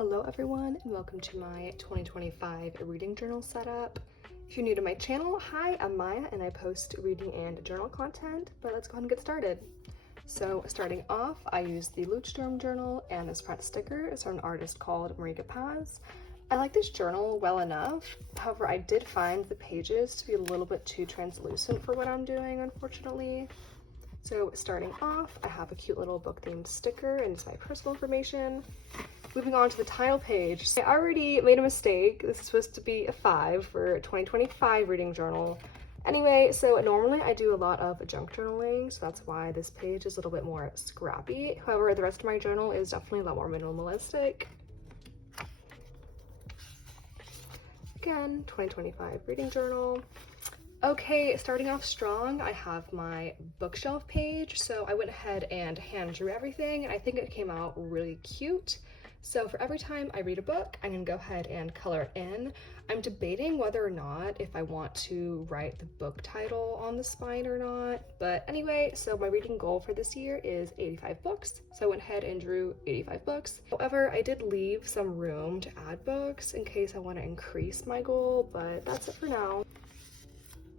Hello everyone and welcome to my 2025 reading journal setup. If you're new to my channel, hi, I'm Maya and I post reading and journal content, but let's go ahead and get started. So starting off, I use the Luchstorm journal, and this front sticker is from an artist called Marika Paz. I like this journal well enough, however I did find the pages to be a little bit too translucent for what I'm doing, unfortunately. So starting off, I have a cute little book themed sticker and it's my personal information. Moving on to the title page. I already made a mistake. This is supposed to be a 5 for 2025 reading journal. Anyway, so normally I do a lot of junk journaling, so that's why this page is a little bit more scrappy. However, the rest of my journal is definitely a lot more minimalistic. Again, 2025 reading journal. Okay, starting off strong, I have my bookshelf page. So I went ahead and hand drew everything, and I think it came out really cute. So for every time I read a book, I'm gonna go ahead and color it in. I'm debating whether or not if I want to write the book title on the spine or not. But anyway, so my reading goal for this year is 85 books. So I went ahead and drew 85 books. However, I did leave some room to add books in case I want to increase my goal, but that's it for now.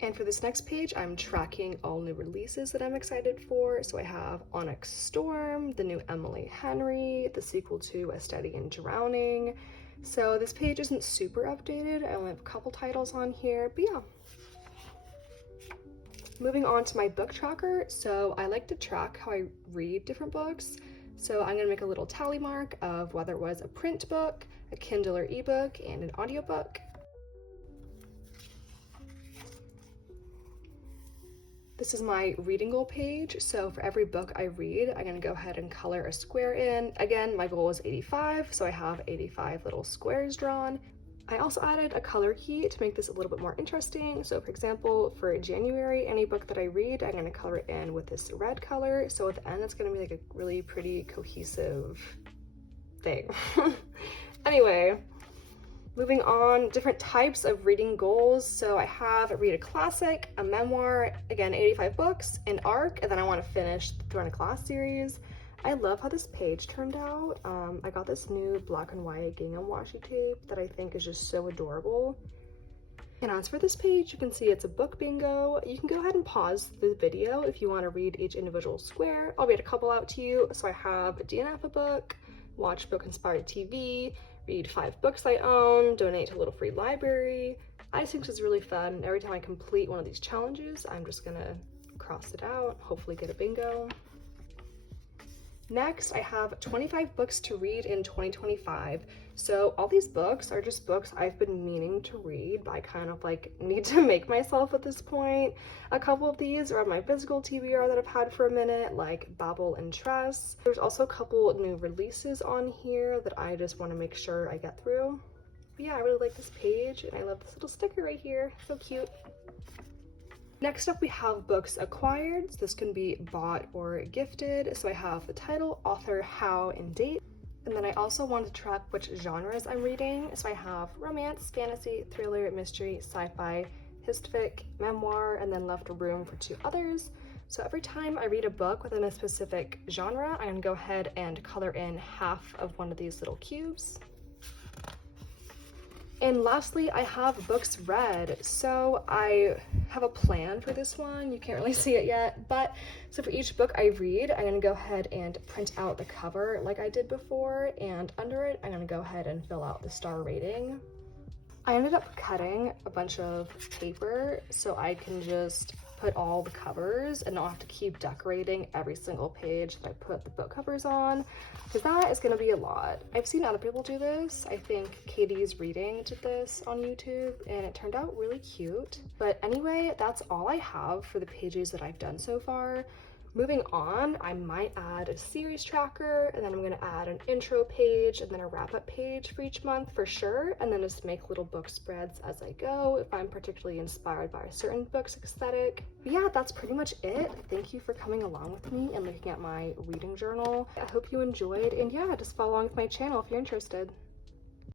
And for this next page, I'm tracking all new releases that I'm excited for. So I have Onyx Storm, the new Emily Henry, the sequel to A Study in Drowning. So this page isn't super updated. I only have a couple titles on here, but yeah. Moving on to my book tracker. So I like to track how I read different books. So I'm gonna make a little tally mark of whether it was a print book, a Kindle or ebook, and an audiobook. This is my reading goal page, so for every book I read, I'm gonna go ahead and color a square in. Again, my goal is 85, so I have 85 little squares drawn. I also added a color key to make this a little bit more interesting. So for example, for January, any book that I read, I'm gonna color it in with this red color, so at the end it's gonna be like a really pretty cohesive thing. Anyway. Moving on, different types of reading goals. So I have read a classic, a memoir, again 85 books, an arc, and then I want to finish the Throne of Glass series. I love how this page turned out. I got this new black and white gingham washi tape that I think is just so adorable. And as for this page, you can see it's a book bingo. You can go ahead and pause the video if you want to read each individual square. I'll read a couple out to you. So I have DNF a book, watch book inspired TV, read 5 books I own, donate to a little free library. I just think this is really fun. Every time I complete one of these challenges, I'm just gonna cross it out, hopefully get a bingo. Next, I have 25 books to read in 2025. So all these books are just books I've been meaning to read, but I kind of like need to make myself at this point. A couple of these are on my physical TBR that I've had for a minute, like Babel and Tress. There's also a couple new releases on here that I just want to make sure I get through. But yeah, I really like this page and I love this little sticker right here, so cute. Next up, we have books acquired. So this can be bought or gifted. So I have the title, author, how, and date. And then I also want to track which genres I'm reading. So I have romance, fantasy, thriller, mystery, sci-fi, histofic, memoir, and then left room for 2 others. So every time I read a book within a specific genre, I'm gonna go ahead and color in half of one of these little cubes. And lastly, I have books read. So I have a plan for this one. You can't really see it yet, but so for each book I read, I'm gonna go ahead and print out the cover like I did before, and under it, I'm gonna go ahead and fill out the star rating. I ended up cutting a bunch of paper so I can just put all the covers and not have to keep decorating every single page that I put the book covers on, because that is going to be a lot. I've seen other people do this. I think Katie's Reading did this on YouTube and it turned out really cute. But anyway, that's all I have for the pages that I've done so far. Moving on, I might add a series tracker, and then I'm going to add an intro page and then a wrap-up page for each month for sure, and then just make little book spreads as I go if I'm particularly inspired by a certain book's aesthetic. But yeah, that's pretty much it. Thank you for coming along with me and looking at my reading journal. I hope you enjoyed, and yeah, just follow along with my channel if you're interested.